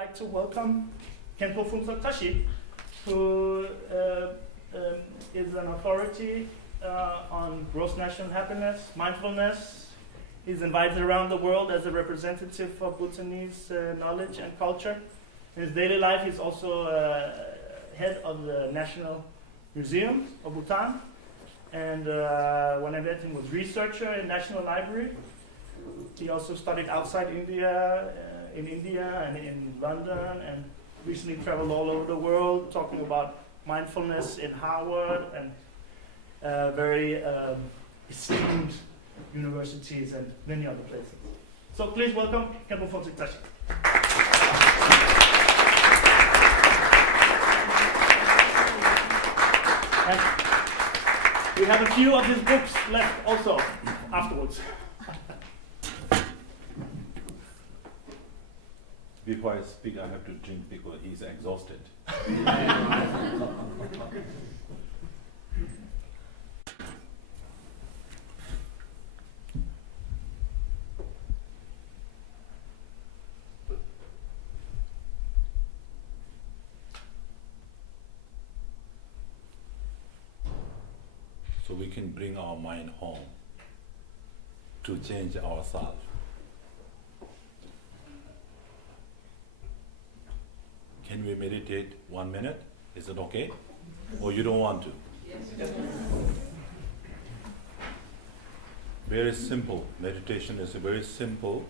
like to welcome Khenpo Phuntsok Tashi, who is an authority on gross national happiness, mindfulness. He's invited around the world as a representative for Bhutanese knowledge and culture. In his daily life, he's also head of the National Museum of Bhutan. And when I met him, was researcher in National Library. He also studied outside India, in India and in London, and recently traveled all over the world talking about mindfulness in Harvard and very esteemed universities and many other places. So please welcome Khenpo Phuntsok Tashi. And we have a few of his books left also afterwards. Before I speak, I have to drink because he's exhausted. So we can bring our mind home to change ourselves. Can we meditate 1 minute? Is it okay? Or you don't want to? Yes. Very simple. Meditation is very simple.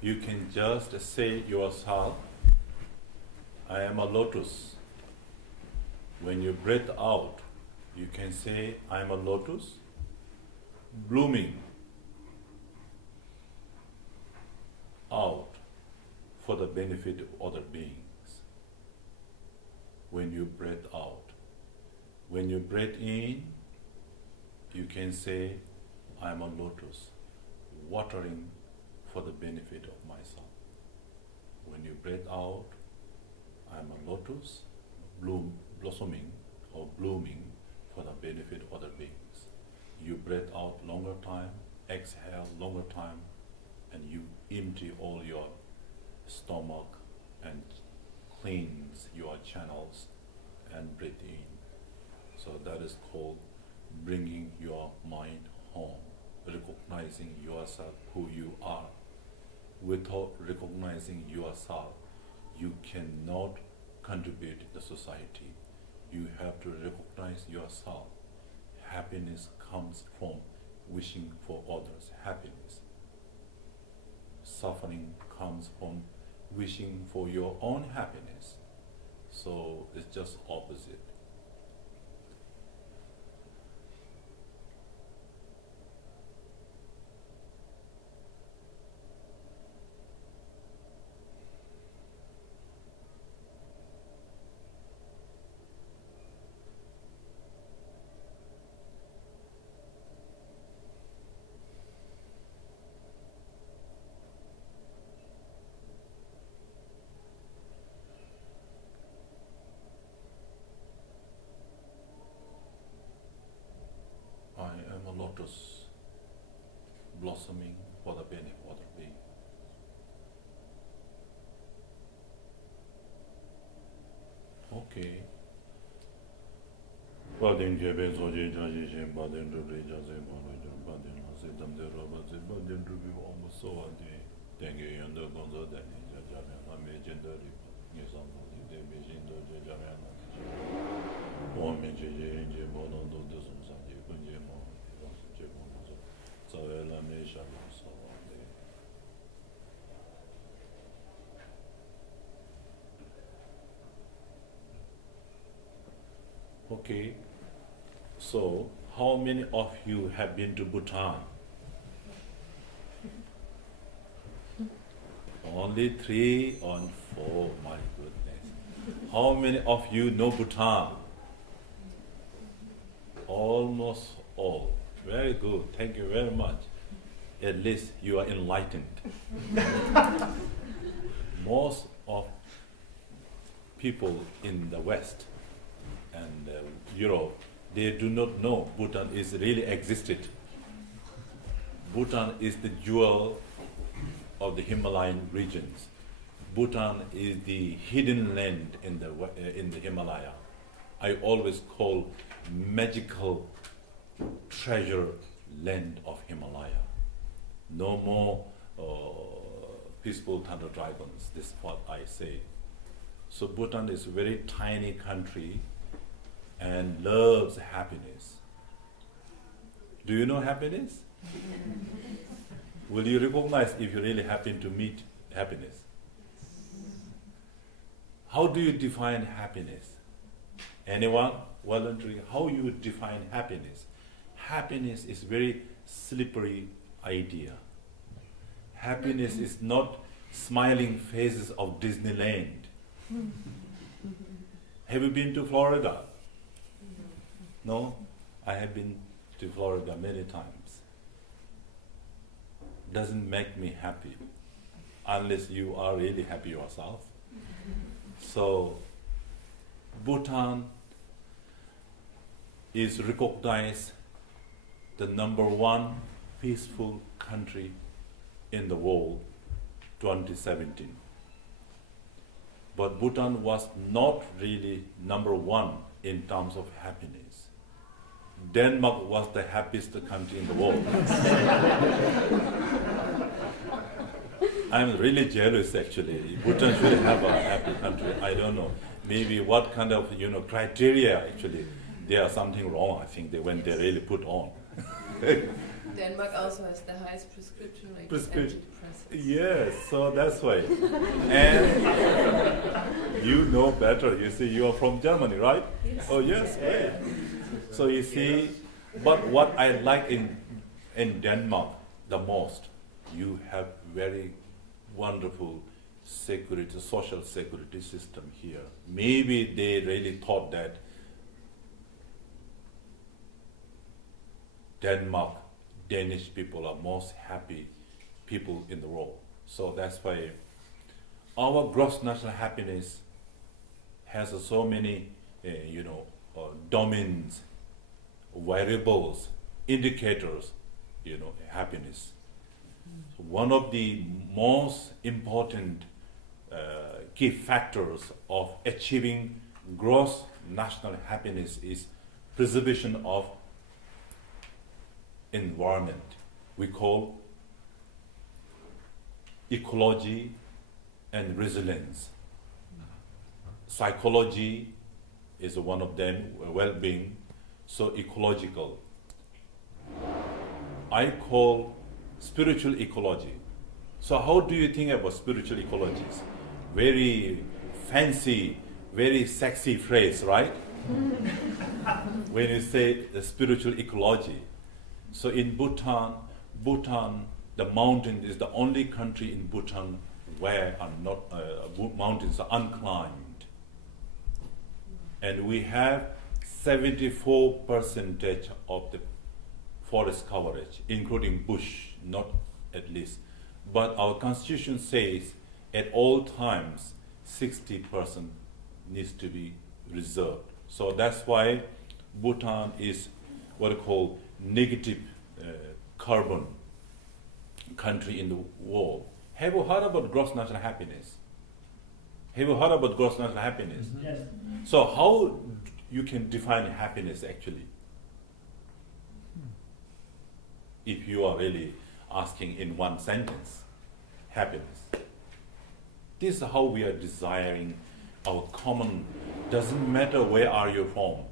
You can just say yourself, I am a lotus. When you breathe out, you can say, I am a lotus, blooming out for the benefit of other beings. When you breathe out. When you breathe in, you can say, I am a lotus, watering for the benefit of myself. When you breathe out, I am a lotus, blossoming or blooming for the benefit of other beings. You breathe out longer time, exhale longer time, and you empty all your stomach and cleanse your channels and breathe in. So that is called bringing your mind home, recognizing yourself who you are. Without recognizing yourself, you cannot contribute to the society. You have to recognize yourself. Happiness comes from wishing for others' happiness. Suffering comes from wishing for your own happiness. So it's just opposite. Lotus blossoming for the benefit of other beings. Okay. Badin Jebe Soji Taji Shem Badin Rubi Jase Manaja Badin Hasidam de Robasi Badin Rubi almost so and the Dengue and the Gonzo Dani Jajaman, Majendari, Nisam, the Bijindo Jajaman, Woman J. Bono do Sumsandi, Kunjemo. Okay, so how many of you have been to Bhutan? Only 3 or 4, my goodness. How many of you know Bhutan? Almost all. Very good, thank you very much. At least you are enlightened. Most of people in the West and Europe, they do not know Bhutan is really existed. Bhutan is the jewel of the Himalayan regions. Bhutan is the hidden land in the Himalaya. I always call magical treasure land of Himalaya. No more peaceful thunder dragons. This is what I say. So Bhutan is a very tiny country and loves happiness. Do you know happiness? Will you recognize if you really happen to meet happiness? How do you define happiness? Anyone volunteering? How you would define happiness? Happiness is very slippery idea. Happiness is not smiling faces of Disneyland. Have you been to Florida? No? I have been to Florida many times. Doesn't make me happy unless you are really happy yourself. So Bhutan is recognized the #1 peaceful country in the world 2017. But Bhutan was not really #1 in terms of happiness. Denmark was the happiest country in the world. I'm really jealous actually. Bhutan should have a happy country. I don't know. Maybe what kind of criteria actually. There are something wrong, I think, when they really put on. Denmark also has the highest prescription rate of antidepressants. Yes, so that's why. And you know better. You see, you are from Germany, right? Yes. Oh yes, great. So you see, but what I like in Denmark the most, you have very wonderful security, social security system here. Maybe they really thought that Danish people are most happy people in the world. So that's why our gross national happiness has so many, domains, variables, indicators, happiness. So one of the most important key factors of achieving gross national happiness is preservation of environment. We call ecology and resilience. Psychology is one of them, well-being, so ecological. I call spiritual ecology. So how do you think about spiritual ecologies? Very fancy, very sexy phrase, right? When you say the spiritual ecology. So in Bhutan, the mountain is the only country in Bhutan where mountains are unclimbed. And we have 74% of the forest coverage, including bush, not at least. But our constitution says at all times 60% needs to be reserved. So that's why Bhutan is what I call negative carbon country in the world. Have you heard about gross national happiness? Have you heard about gross national happiness? Mm-hmm. Yes. So how you can define happiness actually? If you are really asking in one sentence, happiness. This is how we are desiring our common, doesn't matter where are you from,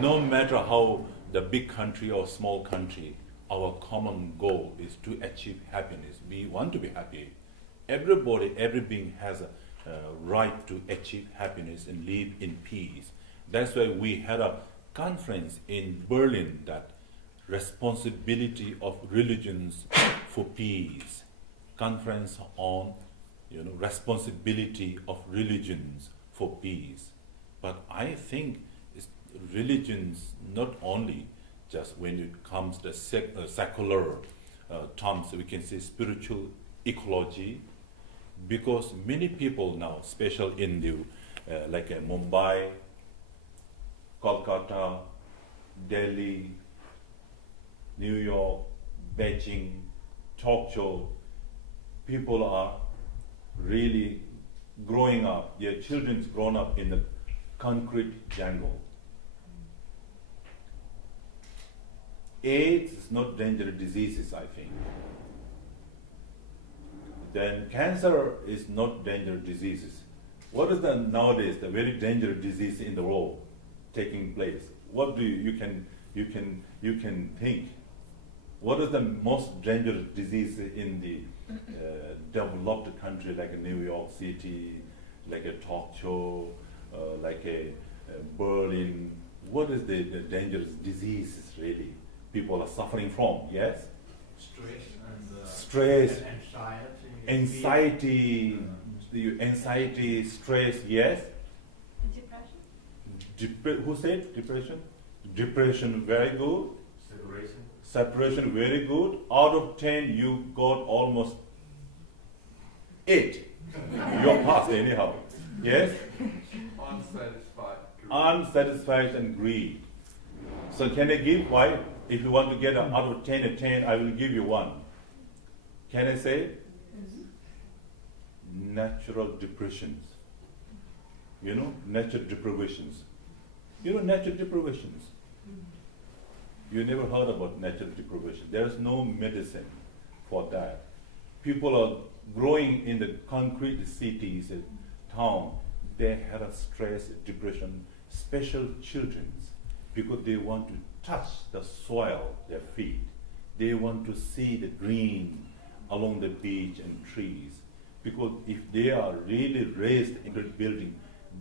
no matter how the big country or small country, our common goal is to achieve happiness. We want to be happy. Everybody, every being has a right to achieve happiness and live in peace. That's why we had a conference in Berlin, that responsibility of religions for peace. Conference on responsibility of religions for peace. But I think religions not only just when it comes to secular terms, we can say spiritual ecology, because many people now, especially in the Mumbai, Kolkata, Delhi, New York, Beijing, Tokyo, people are really growing up, their children's grown up in the concrete jungle. AIDS is not dangerous diseases, I think. Then cancer is not dangerous diseases. What is the nowadays the very dangerous disease in the world taking place? What do you can think? What is the most dangerous disease in the developed country like New York City, like a Tokyo, like a Berlin? What is the dangerous diseases really people are suffering from? Yes? Stress and anxiety, anxiety, stress, yes? Depression. Who said depression? Depression, very good. Separation, very good. Out of 10, you got almost 8. You're passed anyhow. Yes? Unsatisfied and greed. So can I give why? If you want to get out of 10 a 10, I will give you 1. Can I say? Natural depressions. You know, natural deprivations. You know natural deprivations. You never heard about natural deprivation. There is no medicine for that. People are growing in the concrete cities, town. They have a stress, depression, special children, because they want to touch the soil, their feet. They want to see the green along the beach and trees. Because if they are really raised in a building,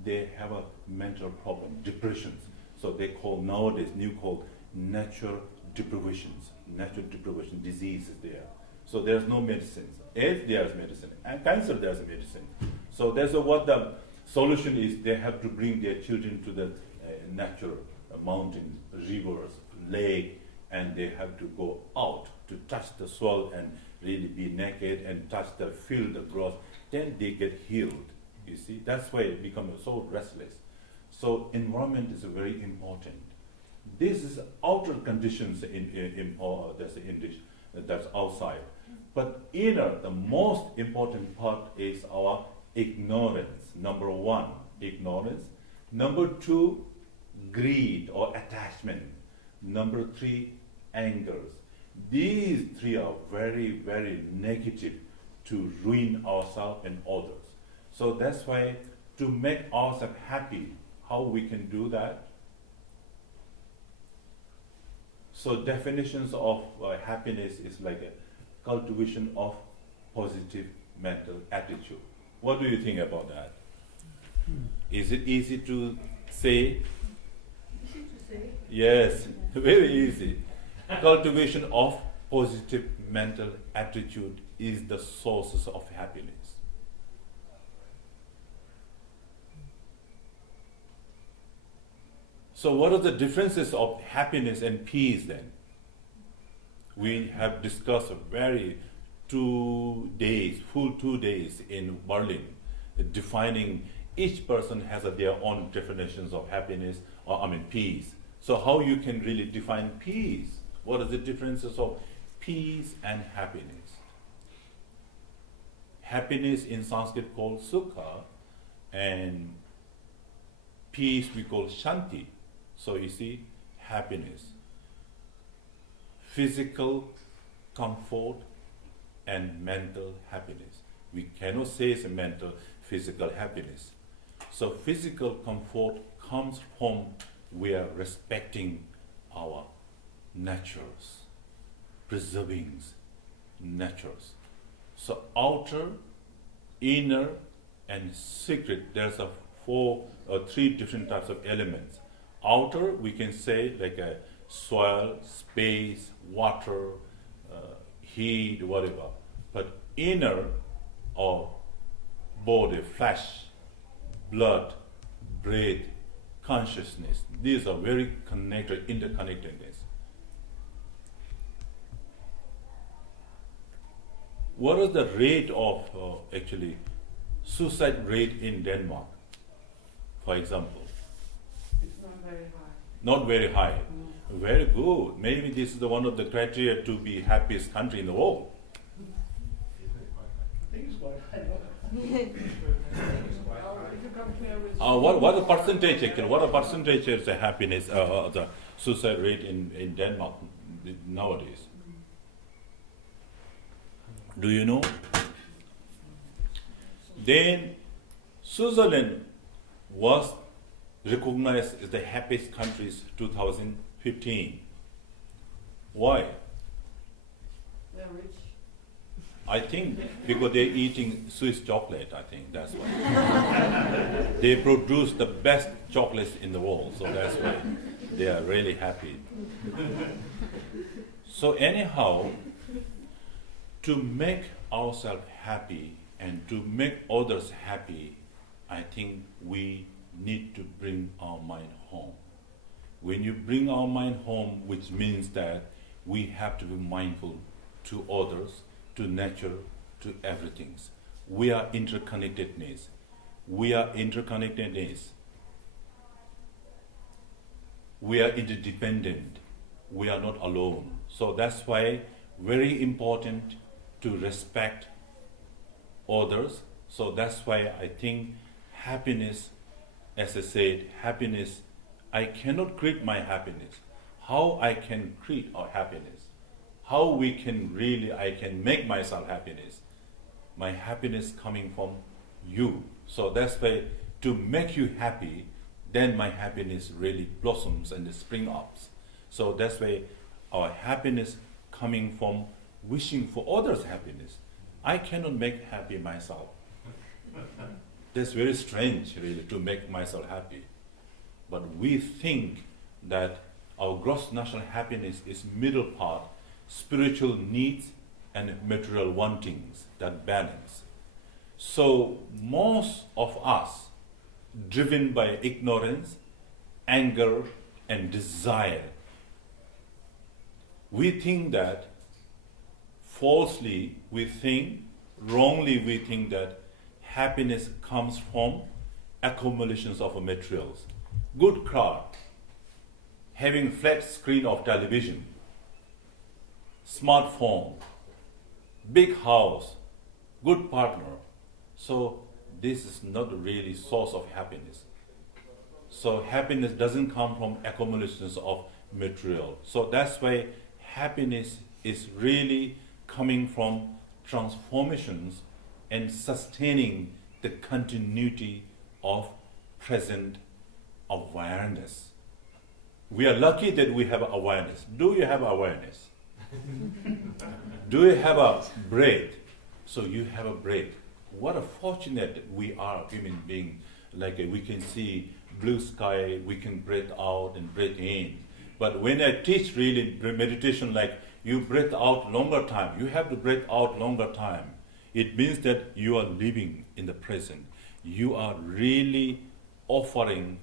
they have a mental problem, depressions. So they call nowadays, new called natural deprivations, natural deprivation diseases there. So there's no medicines. AIDS, there's medicine. And cancer, there's a medicine. So that's what the solution is. They have to bring their children to the natural mountains, rivers, lake, and they have to go out to touch the soil and really be naked and touch the feel the growth. Then they get healed. You see, that's why it becomes so restless. So environment is very important. This is outer conditions that's English, that's outside. But inner, the most important part is our ignorance. Number 1, ignorance. Number 2, greed or attachment. Number 3, angers. These 3 are very, very negative to ruin ourselves and others. So that's why to make ourselves happy, how we can do that? So definitions of happiness is like a cultivation of positive mental attitude. What do you think about that? Is it easy to say? Easy to say? Yes, very easy. Cultivation of positive mental attitude is the sources of happiness. So what are the differences of happiness and peace then? We have discussed full 2 days in Berlin, defining each person has their own definitions of happiness, peace. So how you can really define peace? What are the differences of peace and happiness? Happiness in Sanskrit called sukha, and peace we call shanti. So you see, happiness, physical comfort and mental happiness. We cannot say it's a mental, physical happiness. So physical comfort comes from we are respecting our natures, preserving natures. So outer, inner, and secret, there's 3 different types of elements. Outer, we can say like a soil, space, water, heat, whatever. But inner, or body, flesh, blood, breath, consciousness, these are very connected, interconnectedness. What is the rate of suicide rate in Denmark, for example? It's not very high. Not very high. Very good. Maybe this is one of the criteria to be happiest country in the world. I think it's quite high. What a percentage actually? What a percentage is the happiness, the suicide rate in Denmark nowadays? Do you know? Then Switzerland was recognized as the happiest countries 2015. Why? They're rich. I think because they're eating Swiss chocolate, I think that's why. They produce the best chocolates in the world, so that's why they are really happy. So anyhow, to make ourselves happy and to make others happy, I think we need to bring our mind home. When you bring our mind home, which means that we have to be mindful to others, to nature, to everything. We are interconnectedness. We are interconnectedness. We are interdependent. We are not alone. So that's why very important to respect others. So that's why I think happiness, as I said, happiness, I cannot create my happiness. How I can create our happiness? How we can really, I can make myself happiness. My happiness coming from you. So that's why to make you happy, then my happiness really blossoms and spring up. So that's why our happiness coming from wishing for others' happiness. I cannot make happy myself. That's very strange really to make myself happy. But we think that our gross national happiness is middle part, spiritual needs and material wantings, that balance. So most of us, driven by ignorance, anger, and desire, we think that falsely we think, wrongly we think that happiness comes from accumulations of materials. Good car, having flat screen of television, smartphone, big house, good partner. So this is not really source of happiness. So happiness doesn't come from accumulations of material. So that's why happiness is really coming from transformations and sustaining the continuity of present awareness. We are lucky that we have awareness. Do you have awareness? Do you have a breath? So you have a breath. What a fortunate we are human beings. Like we can see blue sky, we can breathe out and breathe in. But when I teach really meditation, like you breathe out longer time, you have to breathe out longer time. It means that you are living in the present. You are really offering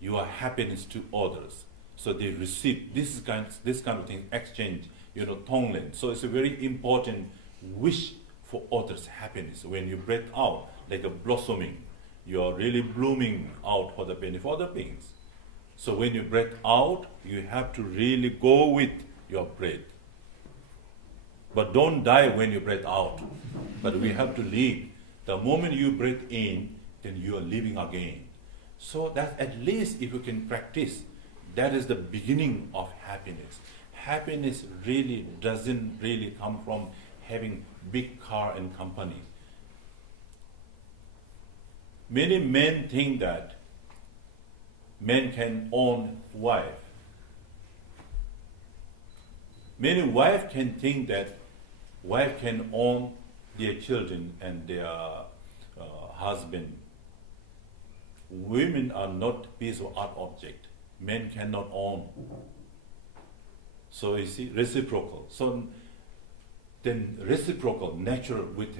your happiness to others. So they receive this kind of thing, exchange, tonglen. So it's a very important wish for others' happiness. When you breathe out, like a blossoming, you are really blooming out for the benefit of other beings. So when you breathe out, you have to really go with your breath. But don't die when you breathe out. But we have to live. The moment you breathe in, then you are living again. So that at least if you can practice, that is the beginning of happiness. Happiness really doesn't really come from having big car and company. Many men think that men can own wife. Many wives can think that wife can own their children and their husband. Women are not piece of art object. Men cannot own. So you see, reciprocal. So then reciprocal nature with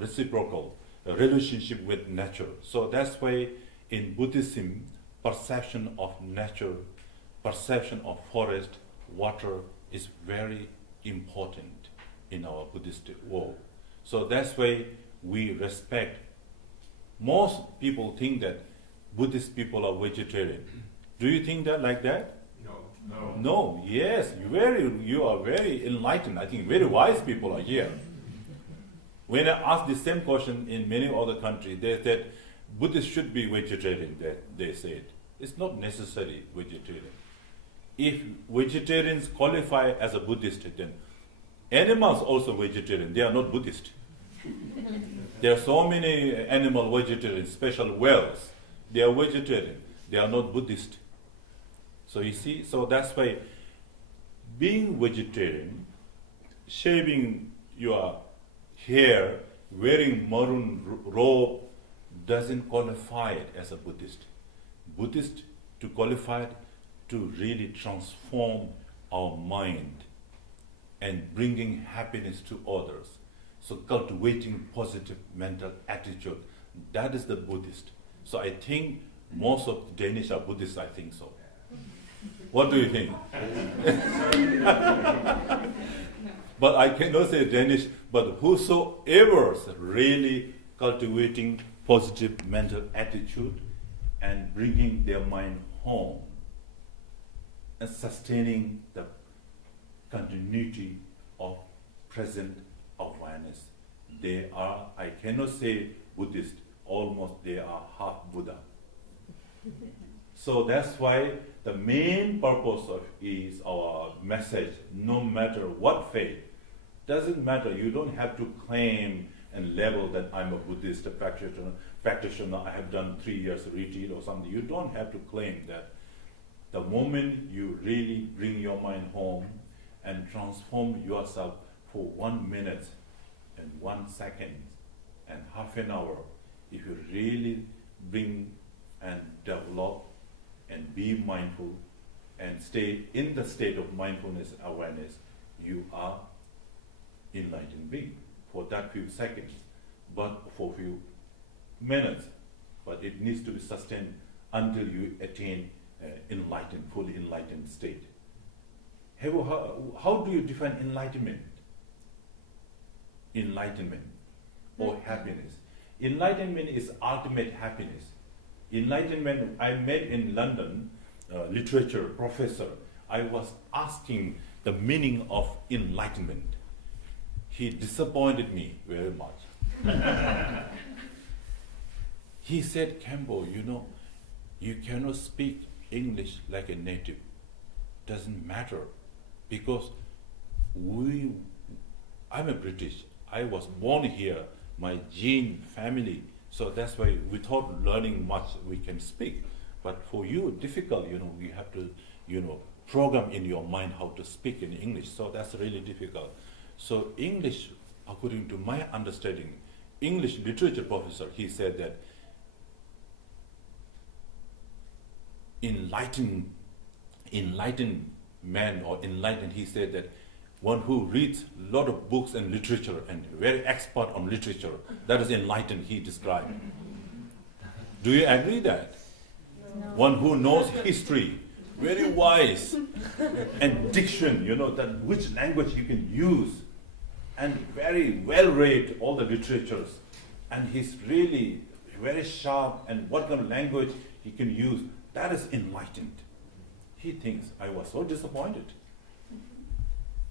reciprocal relationship with nature. So that's why in Buddhism, perception of nature, perception of forest, water is very important in our Buddhist world. So that's why we respect. Most people think that Buddhist people are vegetarian. Do you think that like that? No. Yes, you are very enlightened. I think very wise people are here. When I asked the same question in many other countries, they said Buddhists should be vegetarian. They said it's not necessary vegetarian. If vegetarians qualify as a Buddhist, then animals also vegetarian. They are not Buddhist. There are so many animal vegetarians, special whales. They are vegetarian. They are not Buddhist. So you see, so that's why being vegetarian, shaving your hair, wearing maroon robe doesn't qualify it as a Buddhist. Buddhist, to qualify it, to really transform our mind and bringing happiness to others. So cultivating positive mental attitude, that is the Buddhist. So I think most of the Danish are Buddhists, I think so. What do you think? But I cannot say Danish, but whosoever is really cultivating positive mental attitude and bringing their mind home and sustaining the continuity of present awareness. They are, I cannot say Buddhist, almost they are half Buddha. So that's why the main purpose of is our message, no matter what faith, doesn't matter. You don't have to claim and label that I'm a Buddhist, a practitioner, I have done 3 years retreat or something. You don't have to claim that. The moment you really bring your mind home and transform yourself for 1 minute and 1 second and half an hour, if you really bring and develop and be mindful and stay in the state of mindfulness awareness, you are enlightened being for that few seconds, but for few minutes. But it needs to be sustained until you attain fully enlightened state. How do you define enlightenment? Enlightenment or happiness. Enlightenment is ultimate happiness. Enlightenment, I met in London, literature professor. I was asking the meaning of enlightenment. He disappointed me very much. He said, Khenpo, you cannot speak English like a native. Doesn't matter, because I'm a British. I was born here, my gene family. So that's why without learning much, we can speak. But for you, difficult, you have to, program in your mind how to speak in English. So that's really difficult. So English, according to my understanding, English literature professor, he said that enlightened man or enlightened, he said that one who reads a lot of books and literature and very expert on literature, that is enlightened, he described. Do you agree that? No. One who knows history, very wise, and diction, that which language you can use, and very well read all the literatures, and he's really very sharp, and what kind of language he can use, that is enlightened. He thinks, I was so disappointed.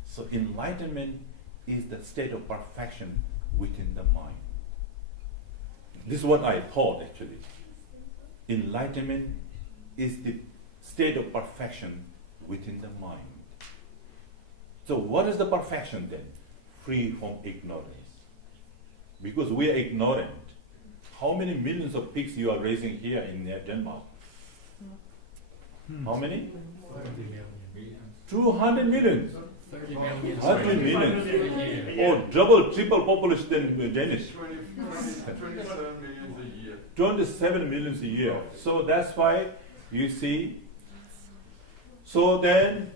So enlightenment is the state of perfection within the mind. This is what I thought actually. Enlightenment is the state of perfection within the mind. So what is the perfection then? Free from ignorance. Because we are ignorant. How many millions of pigs you are raising here in Denmark? How many? 200 million. 30 million. Or double, triple population than Danish. 27 million a year. 27 million a year. So that's why you see. So then,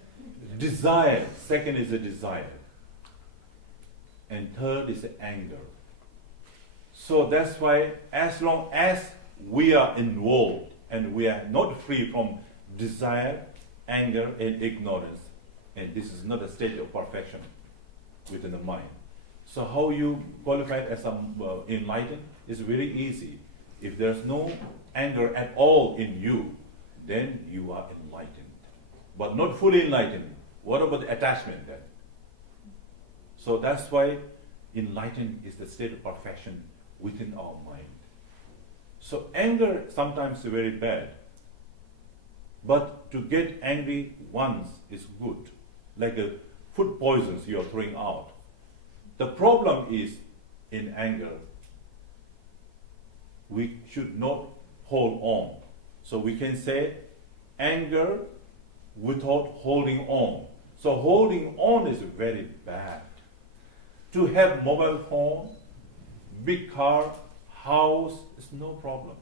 desire. Second is a desire. And third is the anger. So that's why as long as we are involved and we are not free from desire, anger, and ignorance, and this is not a state of perfection within the mind. So how you qualify it as enlightened is very easy. If there's no anger at all in you, then you are enlightened. But not fully enlightened. What about the attachment then? So that's why enlightenment is the state of perfection within our mind. So anger sometimes is very bad, but to get angry once is good, like a food poisons you are throwing out. The problem is in anger, we should not hold on. So we can say anger without holding on. So holding on is very bad. To have mobile phone, big car, house is no problems.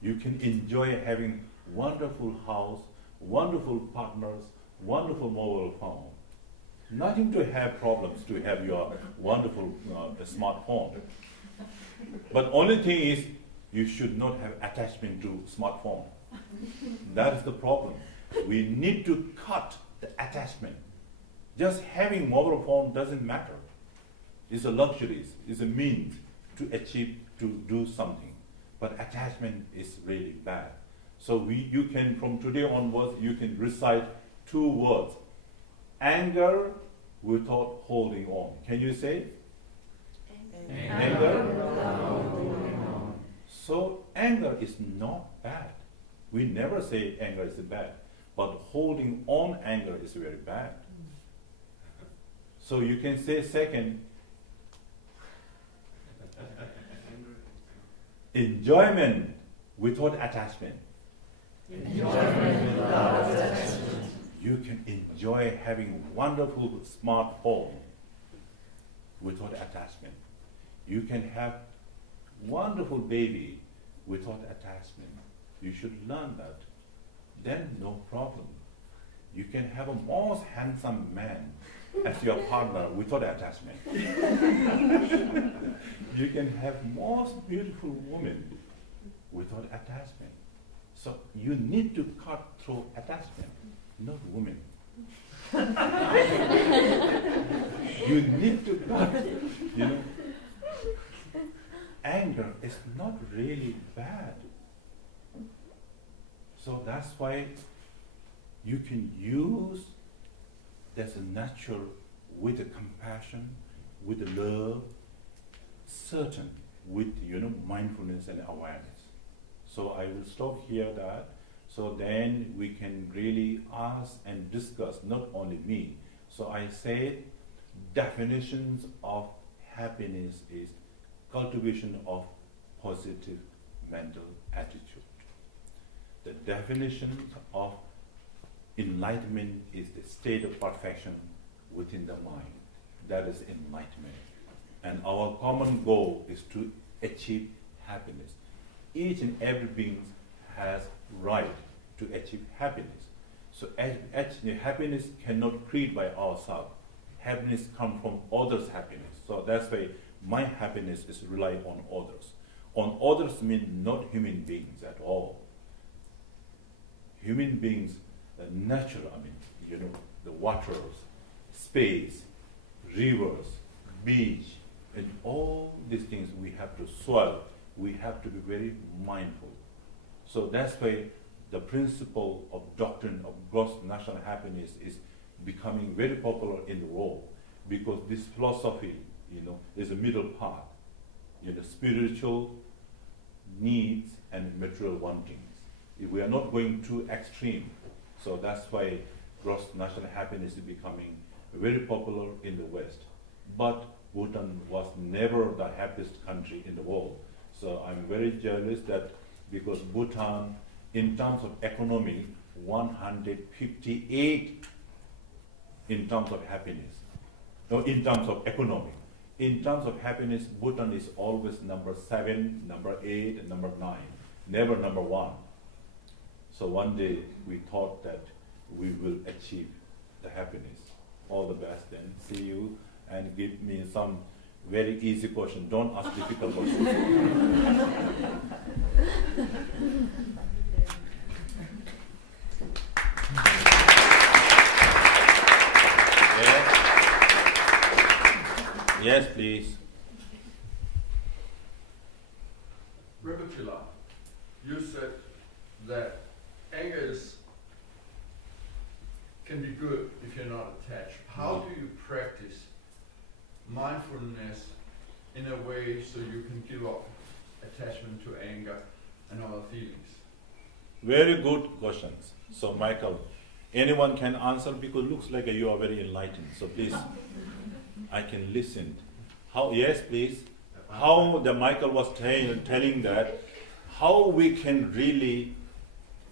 You can enjoy having wonderful house, wonderful partners, wonderful mobile phone. Nothing to have problems to have your wonderful smartphone. But only thing is, you should not have attachment to smartphone. That is the problem. We need to cut the attachment. Just having mobile phone doesn't matter. It's a luxury, it's a means to achieve, to do something. But attachment is really bad. So you can, from today onwards, you can recite 2 words. Anger without holding on. Can you say? Anger. So anger is not bad. We never say anger is bad. But holding on anger is very bad. So you can say second, enjoyment without attachment. Enjoyment without attachment. You can enjoy having wonderful smartphone without attachment. You can have wonderful baby without attachment. You should learn that. Then no problem. You can have a most handsome man as your partner without attachment. You can have most beautiful woman without attachment. So you need to cut through attachment, not women. You need to cut, Anger is not really bad. So that's why you can use that's a natural with the compassion, with the love, certain with mindfulness and awareness. So I will stop here that. So then we can really ask and discuss, not only me. So I say definitions of happiness is cultivation of positive mental attitude. The definition of enlightenment is the state of perfection within the mind. That is enlightenment. And our common goal is to achieve happiness. Each and every being has right to achieve happiness. So happiness cannot create by ourselves. Happiness comes from others' happiness. So that's why my happiness is rely on others. On others means not human beings at all. Human beings, natural, the waters, space, rivers, beach, and all these things we have to swallow. We have to be very mindful. So that's why the principle of doctrine of gross national happiness is becoming very popular in the world, because this philosophy, is a middle path, spiritual needs and material wantings. We are not going too extreme. So that's why gross national happiness is becoming very popular in the West. But Bhutan was never the happiest country in the world. So I'm very jealous that because Bhutan, in terms of economy, 158 in terms of happiness. No, in terms of economy. In terms of happiness, Bhutan is always number 7, number 8, and number 9, never number 1. So one day we thought that we will achieve the happiness. All the best then. See you, and give me some very easy question. Don't ask difficult questions. Yes, please. Repetila, you said that anger can be good if you're not attached. How do you practice mindfulness in a way so you can give up attachment to anger and other feelings? Very good questions. So Michael, anyone can answer because it looks like you are very enlightened. So please, I can listen. How? Yes, please. How the Michael was telling that how we can really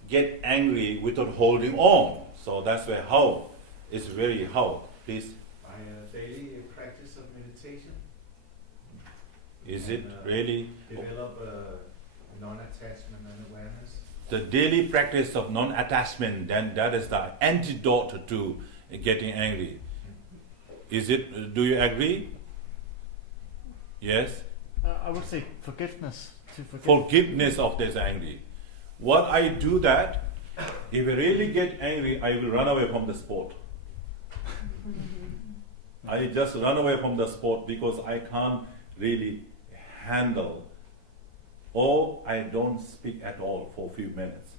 get angry without holding on. So that's where how is very how. Please. By a daily practice of meditation. Is it really? Develop non-attachment and awareness. The daily practice of non-attachment, then that is the antidote to getting angry. Is it? Do you agree? Yes? I would say forgiveness. To forgive. Forgiveness of this angry. What I do that, if I really get angry, I will run away from the sport. I just run away from the sport because I can't really handle, or I don't speak at all for a few minutes.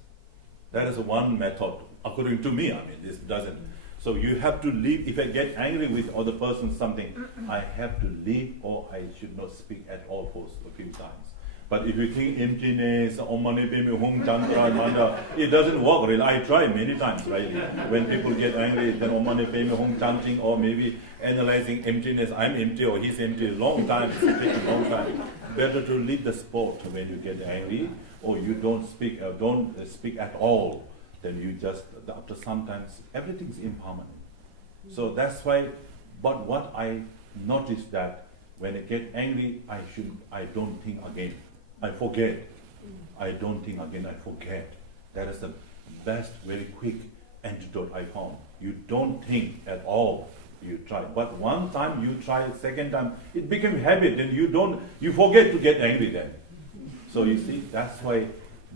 That is one method, according to me. I mean, this doesn't. So you have to leave. If I get angry with other person something, I have to leave, or I should not speak at all for a few times. But if you think emptiness, it doesn't work really. I try many times, right? When people get angry, then chanting, or maybe analyzing emptiness. I'm empty or he's empty. Long time, it's taking a long time. Better to leave the sport when you get angry, or you don't speak at all. Then you just, after sometimes, everything's impermanent. So that's why, but what I noticed that when I get angry, I don't think again. I forget. I don't think again, I forget. That is the best, very quick antidote I found. You don't think at all. You try. But one time you try, second time, it became habit, and you forget to get angry then. So you see, that's why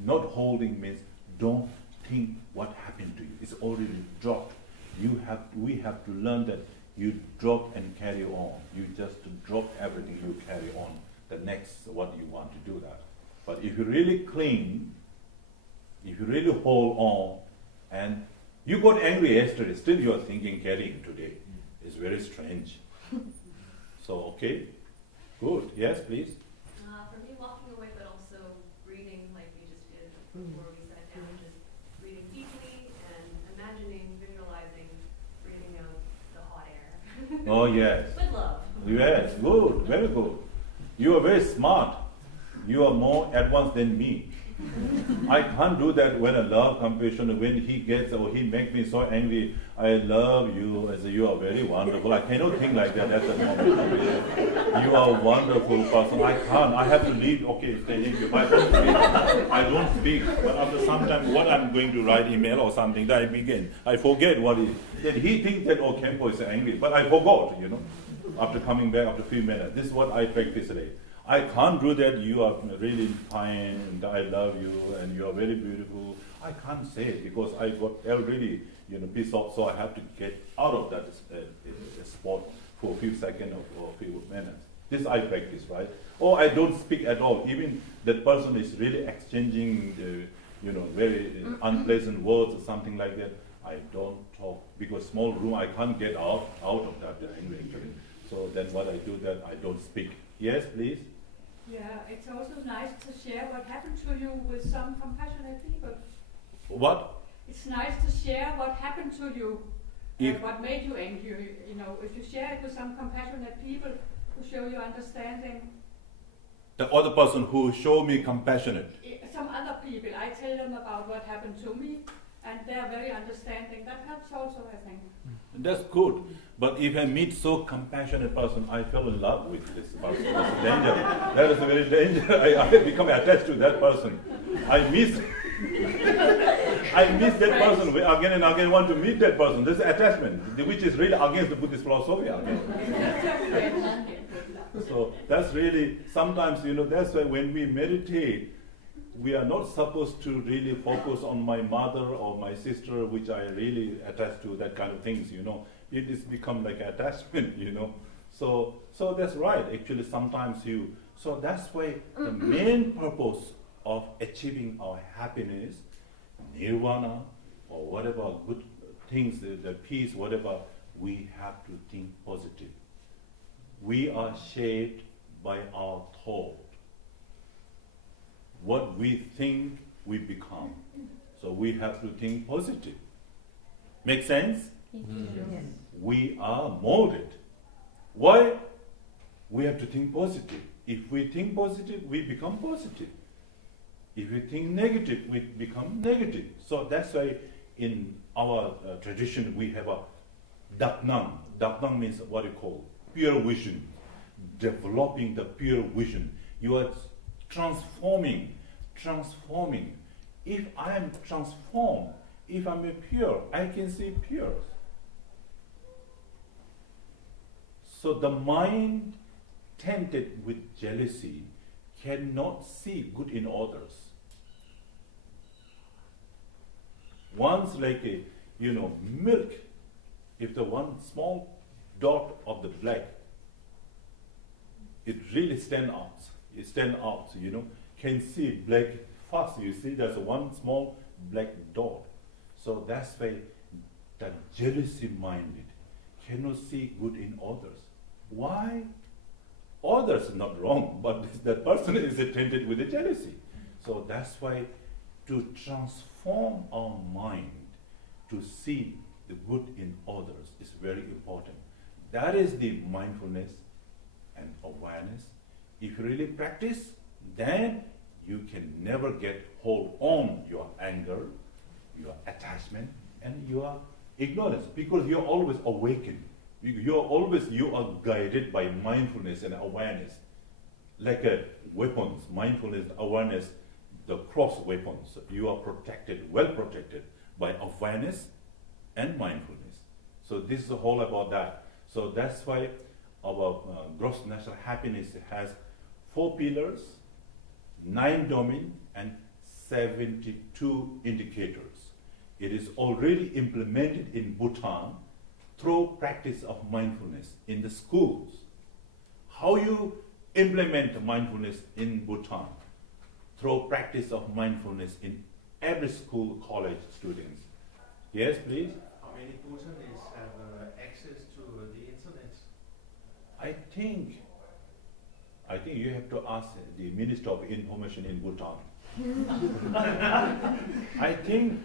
not holding means don't think what happened to you. It's already dropped. We have to learn that you drop and carry on. You just drop everything, you carry on. The next, what you want to do that. But if you really cling, if you really hold on, and you got angry yesterday, still you are thinking carrying today. It's very strange. So, okay, good. Yes, please. For me, walking away, but also breathing like we just did before we sat down, just breathing deeply and imagining, visualizing, breathing out the hot air. Oh, yes. With love. Yes, good, very good. You are very smart. You are more advanced than me. I can't do that when I love compassion. When he gets or he makes me so angry, I love you as you are very wonderful. I cannot think like that at the moment. You are a wonderful person. I can't. I have to leave. Okay, thank you. I don't speak. But after some time, what I'm going to write email or something, that I begin. I forget what it is. Then he thinks that, oh, Khenpo is angry. But I forgot, after coming back after a few minutes. This is what I practice today. I can't do that. You are really fine, and I love you, and you are very beautiful. I can't say it because I got already, pissed off, so I have to get out of that spot for a few seconds or a few minutes. This I practice, right? Or I don't speak at all. Even that person is really exchanging, very unpleasant words or something like that. I don't talk because small room. I can't get out of that anger actually. So then what I do that I don't speak. Yes, please. Yeah, it's also nice to share what happened to you with some compassionate people. What? It's nice to share what happened to you and what made you angry. If you share it with some compassionate people who show you understanding. The other person who show me compassionate. Some other people, I tell them about what happened to me, and they're very understanding. That helps also, I think. That's good. But if I meet so compassionate person, I fell in love with this person. That's a danger. That is a very danger. I become attached to that person. I miss that person again and again. Want to meet that person. This is attachment, which is really against the Buddhist philosophy again. So that's really sometimes that's why when we meditate, we are not supposed to really focus on my mother or my sister, which I really attach to, that kind of things, It is become like attachment, So that's right, actually sometimes so that's why the main purpose of achieving our happiness, nirvana, or whatever good things, the peace, whatever, we have to think positive. we are shaped by our thought. What we think, we become. So we have to think positive. Make sense? Yes. We are molded. Why? We have to think positive. If we think positive, we become positive. If we think negative, we become negative. So that's why in our tradition we have a daknang. Daknang means what you call pure vision. Developing the pure vision. You are transforming. If I am transformed, if I'm a pure, I can see pure. So the mind tainted with jealousy cannot see good in others. Once like a, milk, if the one small dot of the black, it really stands out. It stands out, can see black fast. You see, there's one small black dot. So that's why the jealousy-minded cannot see good in others. Why? Others are not wrong, but that person is tainted with the jealousy. So that's why to transform our mind to see the good in others is very important. That is the mindfulness and awareness. If you really practice, then you can never get hold on your anger, your attachment, and your ignorance, because you're always awakened. You are guided by mindfulness and awareness. Like weapons, mindfulness, awareness, the cross weapons. You are protected, well protected by awareness and mindfulness. So this is all about that. So that's why our gross national happiness has 4 pillars, 9 domain, and 72 indicators. It is already implemented in Bhutan through practice of mindfulness in the schools. How you implement mindfulness in Bhutan? Through practice of mindfulness in every school, college students. Yes, please? How many Bhutanese have access to the internet? I think you have to ask the Minister of Information in Bhutan. I think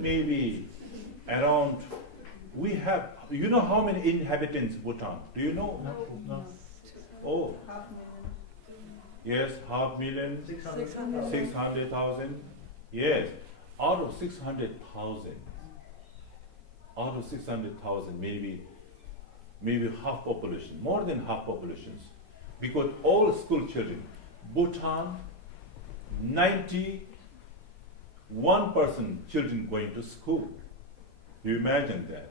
maybe around, we have, how many inhabitants Bhutan? Do you know? No. Oh, 500,000. yes, 500,000, 600,000. Yes, out of 600,000, maybe half population, more than half populations, because all school children, Bhutan, 91% children going to school. You imagine that?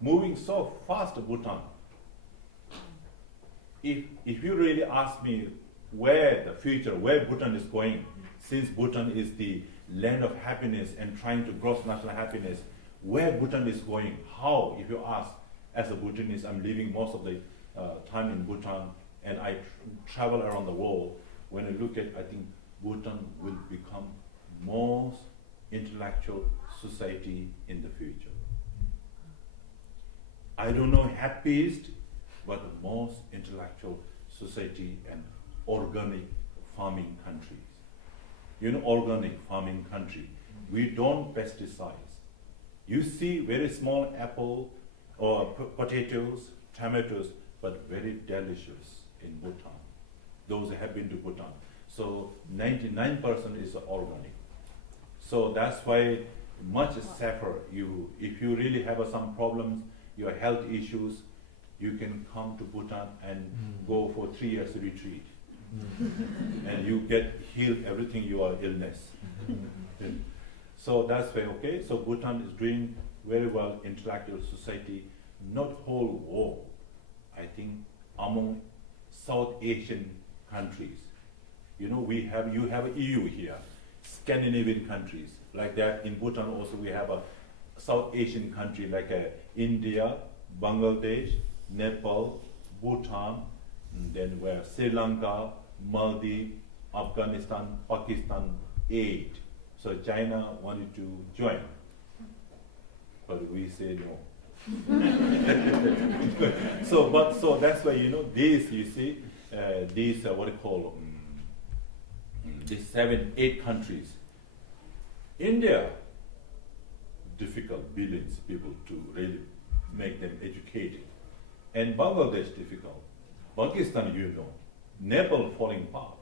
Moving so fast, Bhutan. If you really ask me where Bhutan is going, since Bhutan is the land of happiness and trying to gross national happiness, where Bhutan is going, how, if you ask, as a Bhutanese, I'm living most of the time in Bhutan, and I travel around the world. When I look at, I think Bhutan will become most intellectual society in the future. I don't know happiest, but the most intellectual society and organic farming countries. Organic farming country. We don't pesticides. You see very small apple or potatoes, tomatoes, but very delicious in Bhutan. Those have been to Bhutan. So 99% is organic. So that's why much safer. If you really have some problems, your health issues, you can come to Bhutan and go for 3 years retreat. And you get healed everything your illness. So that's why, okay, so Bhutan is doing very well, intellectual society, not whole world. I think among South Asian countries, you have EU here, Scandinavian countries, like that. In Bhutan also we have a South Asian country like India, Bangladesh, Nepal, Bhutan, and then where Sri Lanka, Maldives, Afghanistan, Pakistan, 8. So China wanted to join, but we say no. So that's why these you see these what you call these 7-8 countries. India, difficult, billions people to really make them educated, and Bangladesh difficult, Pakistan Nepal falling apart,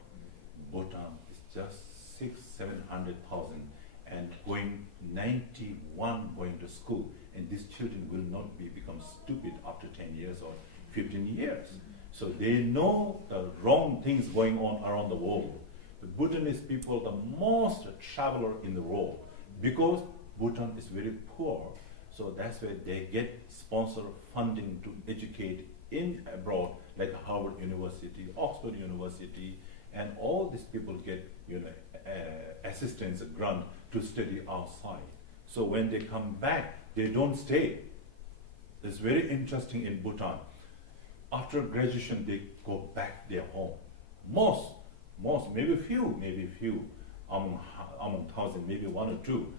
Bhutan is just 600,000-700,000 and going 91 going to school, and these children will not become stupid after 10 years or 15 years. So they know the wrong things going on around the world. The Bhutanese people, the most traveler in the world, because Bhutan is very poor. So that's why they get sponsor funding to educate in abroad, like Harvard University, Oxford University, and all these people get assistance grant to study outside. So when they come back, they don't stay. It's very interesting in Bhutan. After graduation, they go back their home. Most, maybe few, among 1,000, maybe 1 or 2.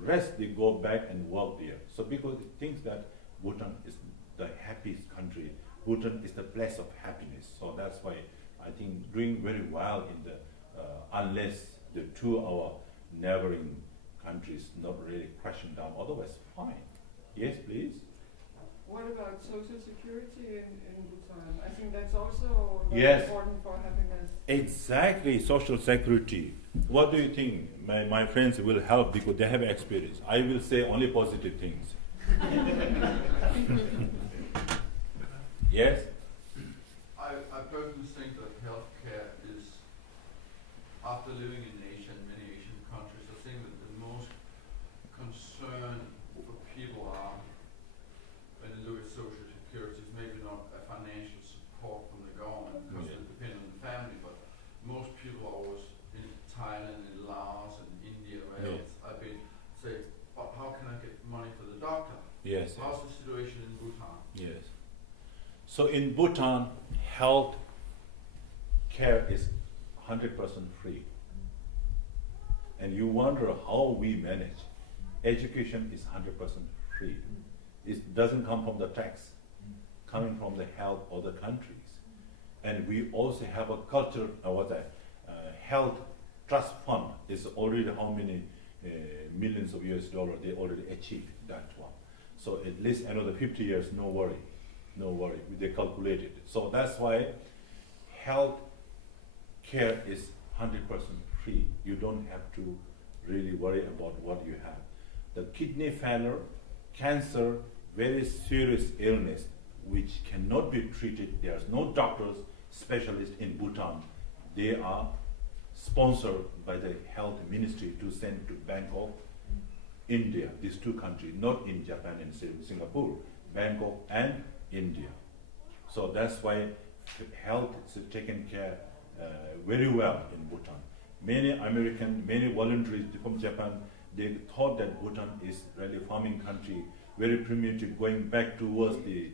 Rest, they go back and work there. So because it thinks that Bhutan is the happiest country, Bhutan is the place of happiness. So that's why I think doing very well in the, unless the 2 our neighboring countries not really crashing down, otherwise fine. Yes, please. What about social security in Bhutan? I think that's also very Yes. important for happiness. Exactly, social security. What do you think? My friends will help because they have experience. I will say only positive things. Yes? I personally think that healthcare is, after living in Asia and many Asian countries, I think that the most concern for people are, when they look at social security, is maybe not a financial support from the government, because it depends on the family, but most people are always in Thailand, in Laos, and India, where else I've been, say, but how can I get money for the doctor? Yes. How's the situation in Bhutan? Yes. So in Bhutan, health care is 100% free. And you wonder how we manage. Education is 100% free. It doesn't come from the tax, coming from the health of the countries. And we also have a culture, health trust fund is already how many millions of US dollars they already achieved that one. So at least another 50 years, no worry, they calculated it. So that's why health care is 100% free. You don't have to really worry about what you have. The kidney failure, cancer, very serious illness which cannot be treated. There's no doctors, specialists in Bhutan. They are sponsored by the health ministry to send to Bangkok, India, these 2 countries, not in Japan and Singapore, Bangkok and India. So that's why health is taken care very well in Bhutan. Many voluntaries from Japan, they thought that Bhutan is really farming country, very primitive, going back towards the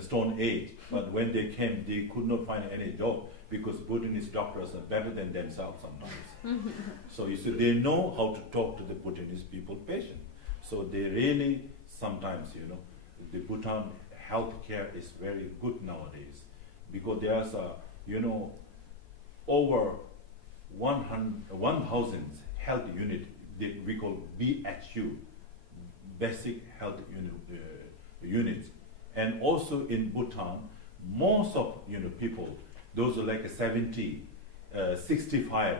Stone Age. But when they came, they could not find any job because Bhutanese doctors are better than themselves sometimes. So you see, they know how to talk to the Bhutanese people, patient. So they really sometimes, the Bhutan healthcare is very good nowadays because there's over 1,000 health unit that we call BHU, basic health units. And also in Bhutan, most of people, those are like 70, 65,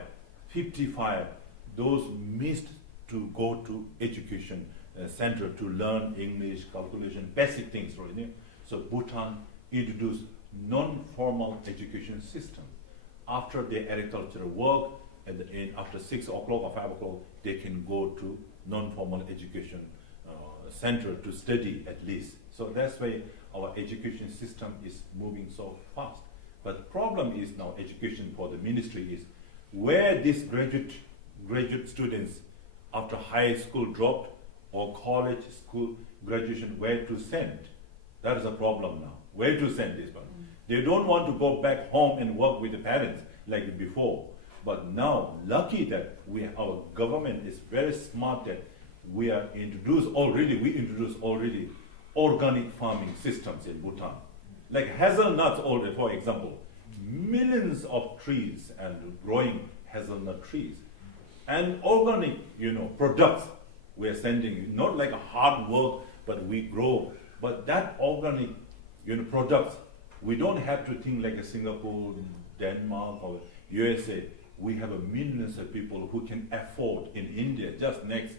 55, those missed to go to education center to learn English, calculation, basic things. Right? So Bhutan introduced non-formal education system. After their agricultural work, after 6 o'clock or 5 o'clock, they can go to non-formal education center to study at least. So that's why our education system is moving so fast. But the problem is now education for the ministry is where these graduate students after high school dropped or college school graduation, where to send? That is a problem now. Where to send this one? They don't want to go back home and work with the parents like before. But now, lucky that our government is very smart that we introduced already organic farming systems in Bhutan. Like hazelnuts, for example, millions of trees and growing hazelnut trees. And organic, products we are sending, not like a hard work, but we grow. But that organic, products, we don't have to think like a Singapore, Denmark, or USA. We have millions of people who can afford in India, just next,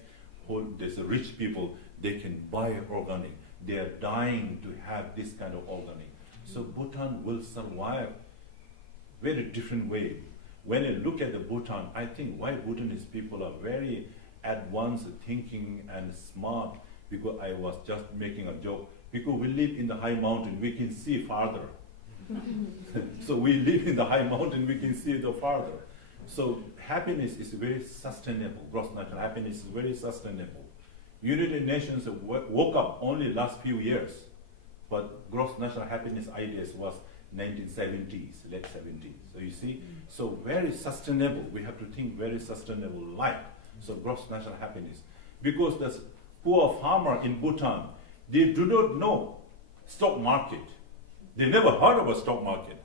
there's rich people, they can buy organic. They are dying to have this kind of organic. So Bhutan will survive very different way. When I look at the Bhutan, I think why Bhutanese people are very advanced thinking and smart, because I was just making a joke. Because we live in the high mountain, we can see farther. So we live in the high mountain, we can see the farther. So happiness is very sustainable. Gross national happiness is very sustainable. United Nations woke up only last few years, but gross national happiness ideas was 1970s, late 70s. So you see, so very sustainable. We have to think very sustainable life. So gross national happiness. Because the poor farmer in Bhutan, they do not know stock market. They never heard of a stock market,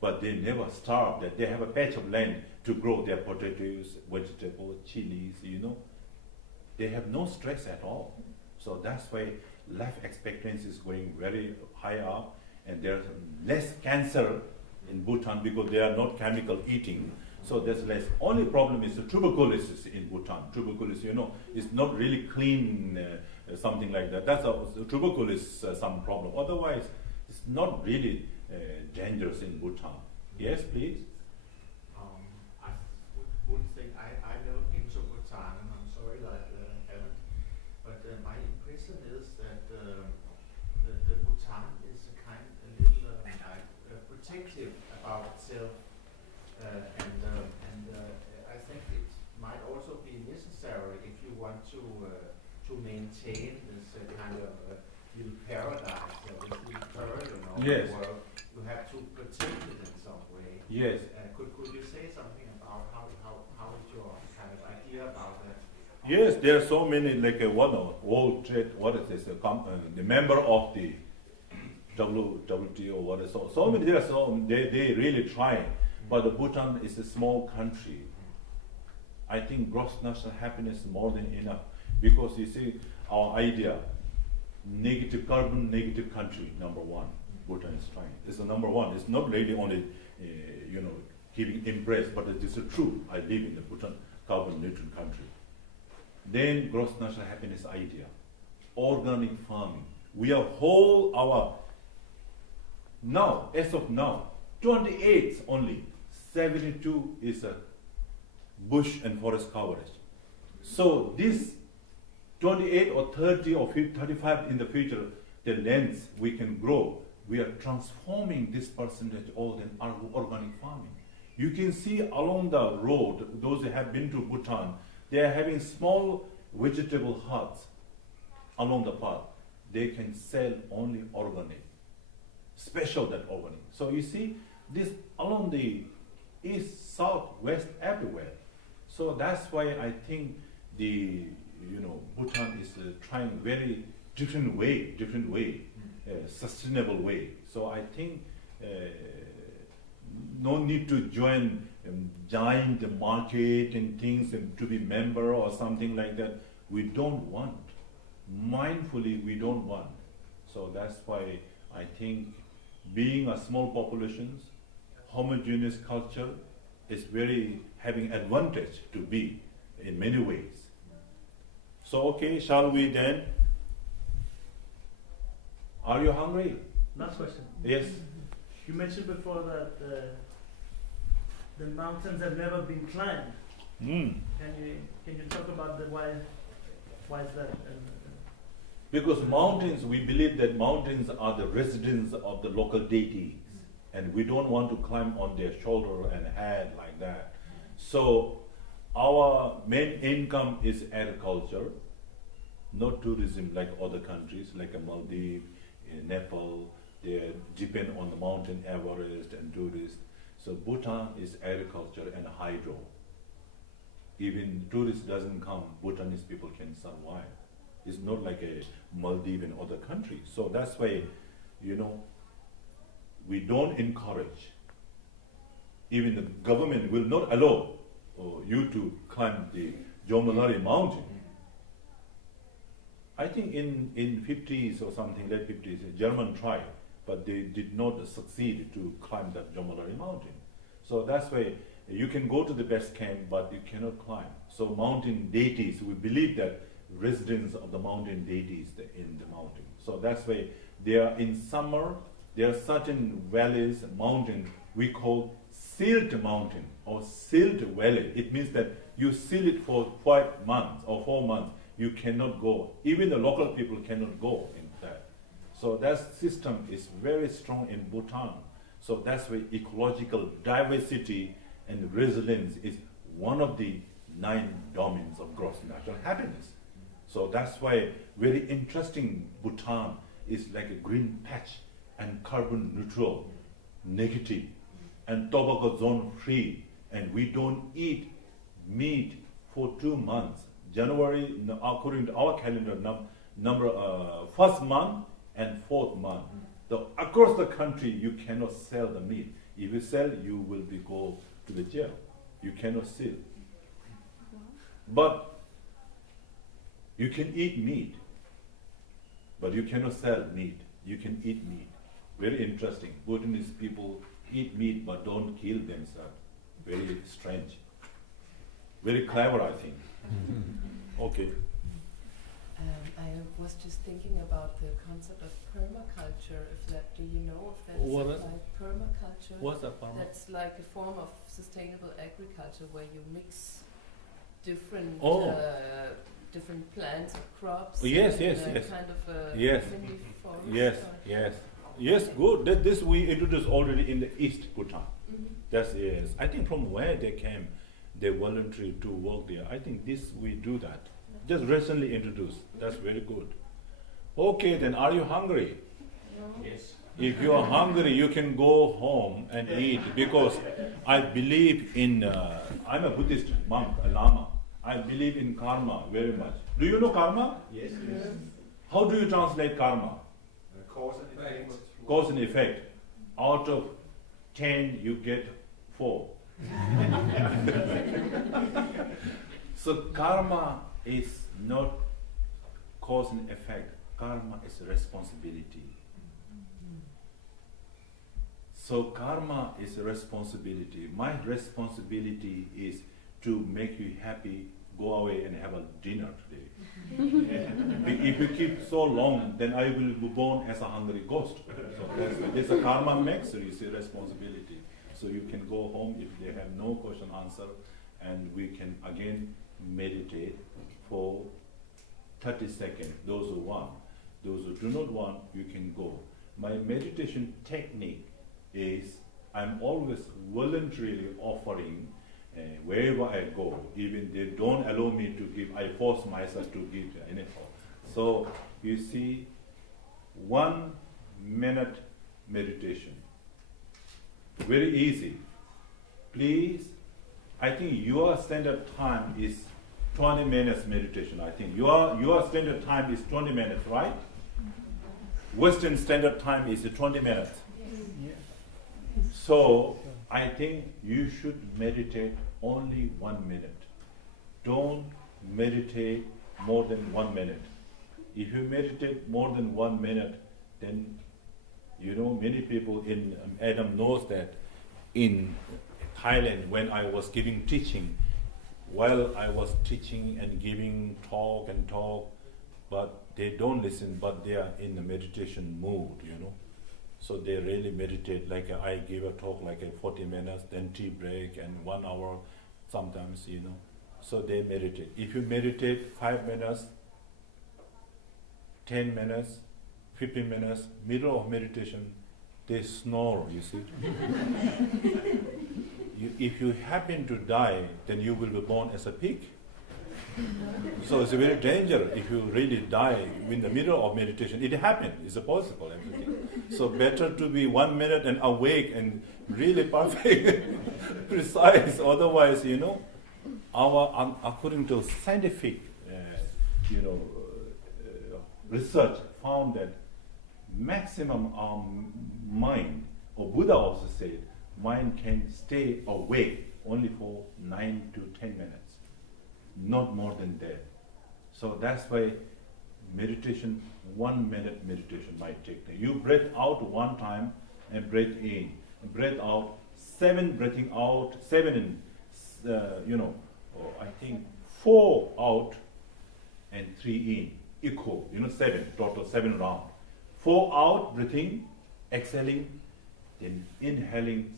but they never starve. That they have a patch of land to grow their potatoes, vegetables, chilies, They have no stress at all. So that's why life expectancy is going very high up, and there's less cancer in Bhutan because they are not chemical eating. So there's less. Only problem is the tuberculosis in Bhutan. Tuberculosis, is not really clean, something like that. That's tuberculosis some problem. Otherwise, it's not really dangerous in Bhutan. Yes, please. I would think I never been to Bhutan, and I'm sorry that I haven't. But my impression is that the Bhutan is a little protective about itself, and I think it might also be necessary if you want to maintain this kind of little paradise, this little pearl, Yes. the world. You have to protect it in some way. Yes. Could you say something about how is your kind of idea about that? Yes, there are so many, like World Trade, the member of the WTO, what is so many, they really try, but the Bhutan is a small country. I think gross national happiness is more than enough, because you see, our idea, carbon negative country, number one, Bhutan is trying. It's the number one. It's not really only, giving impress, but it is true. I live in the Bhutan carbon neutral country. Then gross national happiness idea, organic farming. We are now, as of now, 28 only, 72 is a bush and forest coverage. So this 28 or 30 or 35 in the future, the lands we can grow, we are transforming this percentage all in organic farming. You can see along the road, those who have been to Bhutan, they are having small vegetable huts along the path. They can sell only organic, special that organic. So you see this along the east, south, west, everywhere. So that's why I think Bhutan is trying very different way, sustainable way. So I think no need to join giant market and things and to be member or something like that. We don't want. Mindfully, we don't want. So that's why I think being a small populations, homogeneous culture is very having advantage to be in many ways. So okay, shall we then? Are you hungry? Last question. Yes. You mentioned before that the mountains have never been climbed. Can you talk about why is that? Because mountains, we believe that mountains are the residents of the local deities, and we don't want to climb on their shoulder and head like that. So our main income is agriculture, not tourism like other countries like Maldives, Nepal. They depend on the mountain Everest and tourists. So Bhutan is agriculture and hydro. Even tourists doesn't come, Bhutanese people can survive. It's not like a Maldives and other countries. So that's why, we don't encourage. Even the government will not allow you to climb the Jomalari mountain. I think in 50s or something, late 50s, a German tried, but they did not succeed to climb that Jomalari mountain. So that's why you can go to the base camp, but you cannot climb. So mountain deities, we believe that residents of the mountain deities in the mountain. So that's why they are in summer, there are certain valleys, mountains we call silt mountain or silt valley. It means that you seal it for 5 months or 4 months. You cannot go. Even the local people cannot go in that. So that system is very strong in Bhutan. So that's why ecological diversity and resilience is one of the 9 domains of gross national happiness. So that's why very interesting Bhutan is like a green patch and carbon neutral, negative, and tobacco zone free, and we don't eat meat for 2 months. January, according to our calendar, first month and 4th month. Across the country, you cannot sell the meat. If you sell, you will go to the jail. You cannot sell. But you can eat meat, but you cannot sell meat. You can eat meat. Very interesting. Bhutanese people eat meat but don't kill themselves. Very strange. Very clever, I think. Okay. I was just thinking about the concept of permaculture. Do you know if that's like permaculture? What's that permaculture? That's like a form of sustainable agriculture where you mix different different plants or crops. Yes. Kind of a mini forest. Yes, good. This we introduced already in the East Bhutan. Mm-hmm. That's yes. I think from where they came, they volunteered to work there. I think we do that. Just recently introduced. That's very good. Okay, then are you hungry? No. Yes. If you are hungry, you can go home and eat, because I believe in, I'm a Buddhist monk, a Lama. I believe in karma very much. Do you know karma? Yes. How do you translate karma? Cause and effect. Cause and effect. Out of 10, you get 4. So karma is not cause and effect. Karma is responsibility. So karma is a responsibility. My responsibility is to make you happy, go away and have a dinner today. If you keep so long, then I will be born as a hungry ghost. So that's a karma makes you see responsibility. So you can go home if they have no question answer, and we can again meditate for 30 seconds. Those who want. Those who do not want, you can go. My meditation technique is I'm always voluntarily offering wherever I go. Even they don't allow me to give, I force myself to give anything. So you see, 1 minute meditation. Very easy. Please, I think your standard time is 20 minutes meditation. I think your standard time is 20 minutes, right? Western standard time is 20 minutes. Yes. So I think you should meditate only 1 minute. Don't meditate more than 1 minute. If you meditate more than 1 minute, then many people in Adam knows that in Thailand, when I was giving teaching, while I was teaching and giving talk, but they don't listen, but they are in the meditation mood, So they really meditate, like I give a talk like 40 minutes, then tea break and 1 hour sometimes, So they meditate. If you meditate 5 minutes, 10 minutes, 15 minutes, middle of meditation, they snore, you see. If you happen to die, then you will be born as a pig. So it's a very dangerous if you really die in the middle of meditation. It happens, it's possible, everything. So better to be 1 minute and awake and really perfect, precise. Otherwise, according to scientific, research found that maximum mind, or Buddha also said, mind can stay awake only for 9 to 10 minutes, not more than that. So that's why meditation, 1 minute meditation might take time. You breathe out one time and breathe in, and breathe out, 7 breathing out, 7 in, I think 4 out and 3 in, equal, 7, total 7 round. 4 out, breathing, exhaling, then inhaling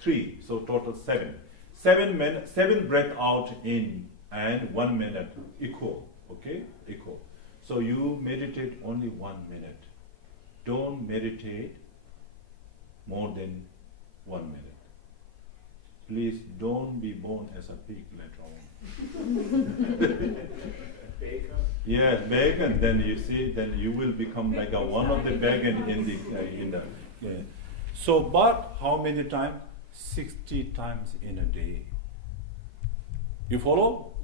3, so total 7. 7 breath out in and 1 minute, equal, okay, equal. So you meditate only 1 minute. Don't meditate more than 1 minute. Please don't be born as a pig later on. Bacon. Yeah, bacon. Then you see, then you will become like one of the bacon in the. Yeah. So, but how many times? 60 times in a day. You follow?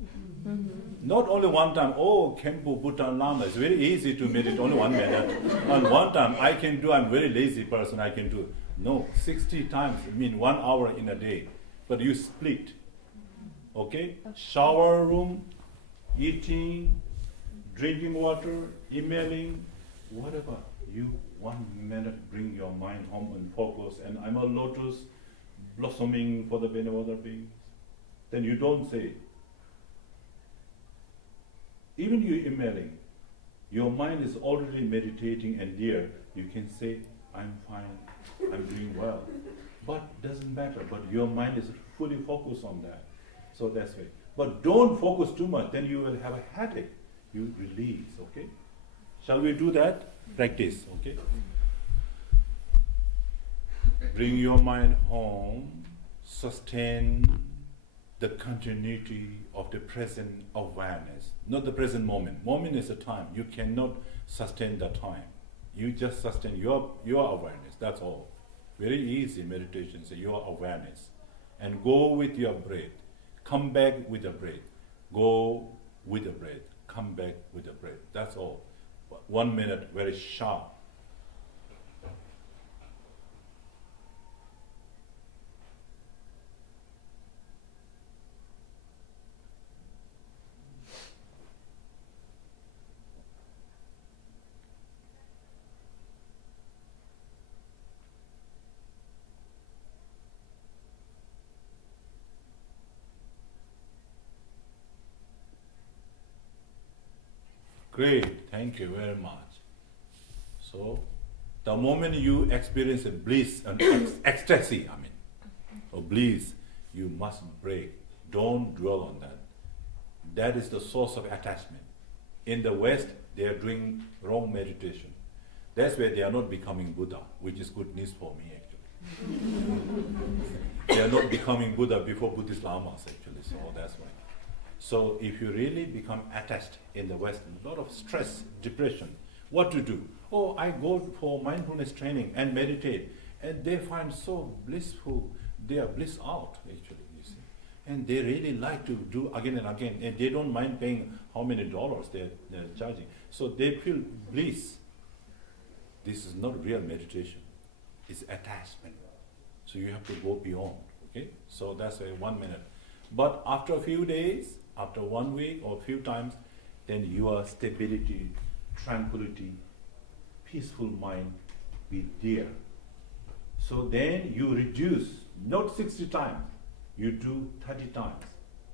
Not only one time. Oh, Khenpo Bhutan Lama. It's very easy to meditate only 1 minute. And one time I can do. I'm a very lazy person. I can do. No, 60 times. I mean 1 hour in a day. But you split. Okay? Shower room, eating, drinking water, emailing, whatever. You 1 minute bring your mind home and focus. And I'm a lotus blossoming for the benefit of other beings. Then you don't say. Even you emailing, your mind is already meditating, and there you can say, I'm fine, I'm doing well. But doesn't matter, but your mind is fully focused on that. So that's why. But don't focus too much, then you will have a headache. You release, okay? Shall we do that? Practice, okay? Bring your mind home, sustain the continuity of the present awareness, not the present moment. Moment is a time. You cannot sustain the time. You just sustain your awareness, that's all. Very easy meditation, so your awareness. And go with your breath. Come back with the breath. Go with the breath. Come back with the breath. That's all. 1 minute, very sharp. Great, thank you very much. So, the moment you experience a bliss and ecstasy, or bliss, you must break. Don't dwell on that. That is the source of attachment. In the West, they are doing wrong meditation. That's why they are not becoming Buddha, which is good news for me, actually. They are not becoming Buddha before Buddhist lamas, actually, so that's why. So if you really become attached in the West, a lot of stress, depression, what to do? Oh, I go for mindfulness training and meditate, and they find so blissful, they are bliss out, actually, you see. And they really like to do again and again, and they don't mind paying how many dollars they're charging. So they feel bliss. This is not real meditation. It's attachment. So you have to go beyond, okay? So that's 1 minute. But after a few days, after 1 week or a few times, then your stability, tranquility, peaceful mind be there. So then you reduce, not 60 times, you do 30 times,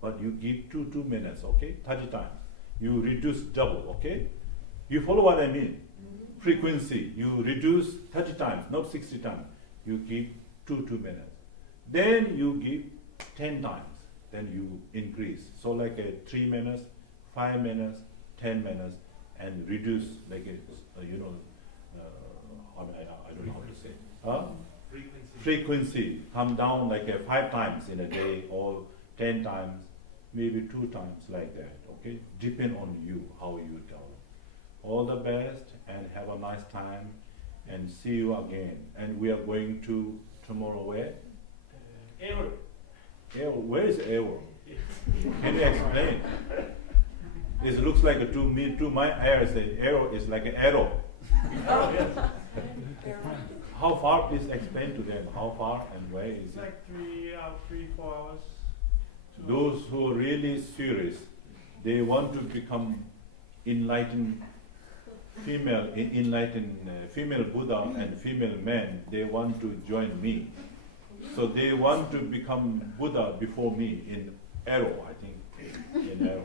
but you give 2 minutes, okay? 30 times. You reduce double, okay? You follow what I mean? Frequency, you reduce 30 times, not 60 times. You give 2 minutes. Then you give 10 times. Then you increase. So like 3 minutes, 5 minutes, 10 minutes, and reduce like I don't know how to say. Frequency come down like 5 times in a day, or 10 times, maybe 2 times like that. Okay, depend on you how you do. All the best, and have a nice time, and see you again. And we are going to tomorrow where? Where is Ewa? Can you explain? It looks like to my eyes, the arrow is like an arrow. Oh, yes. How far? Please explain to them how far and where is It's it. like 3-4 hours. Those who are really serious, they want to become enlightened female Buddha and female man. They want to join me. So they want to become Buddha before me in arrow, I think, in arrow.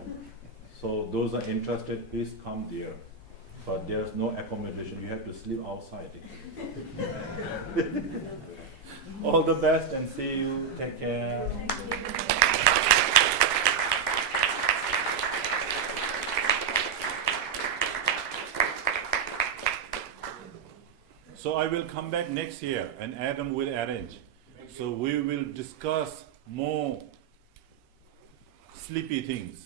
So those are interested, please come there. But there's no accommodation, you have to sleep outside. All the best and see you. Take care. So I will come back next year and Adam will arrange. So we will discuss more sleepy things.